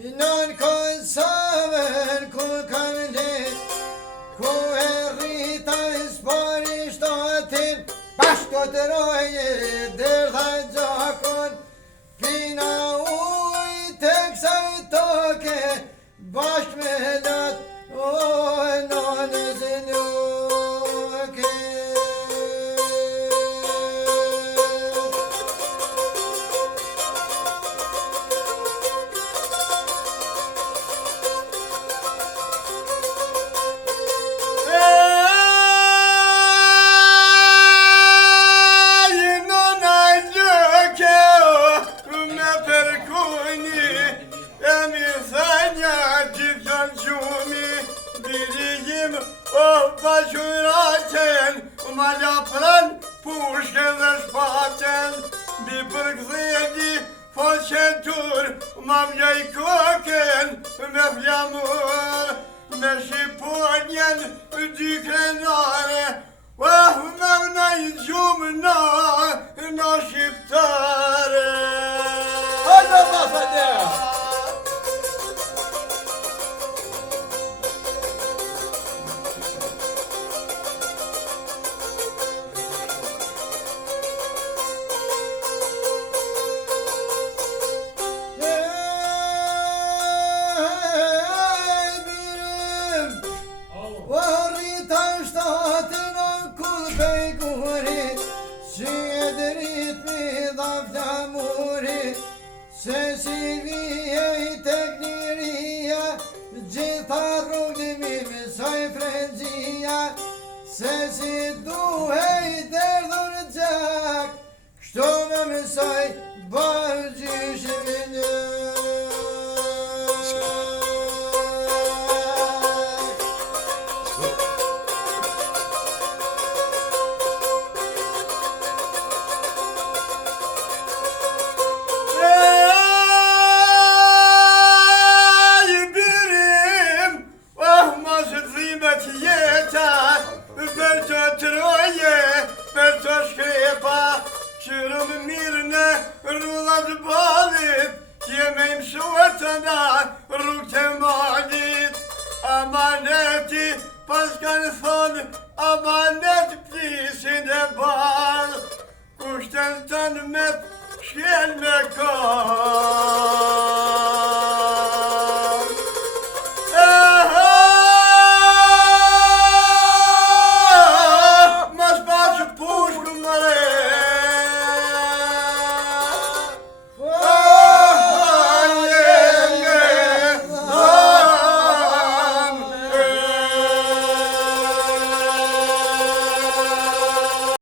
Non consaven ku kanë let, ku e rrita s'pari shtatin, bashko të roje derdha gjakon, pina uj të kësaj toke, bashk me lot, o nanës nuke. Ma lapran pushken dhe shpaten, bi përkthedi faqetur, ma mjaj koken me flamur, me shqiponjen dy krenare, me vnaj gjumë na shqiptare. Hajde ma fëtë! Se si vije I tek liria, gjitha rrugdimi me saj frenzia, se si duhe I derdhur gjak, kështu me mësoj bërë gjyshimin njëk. Qërëm mirë në rrullat balit, Kjeme I mësuar të na rrug të malit. Amaneti pas kanë thonë, amanet plisin e bal, Kushten të në met shkel me kal.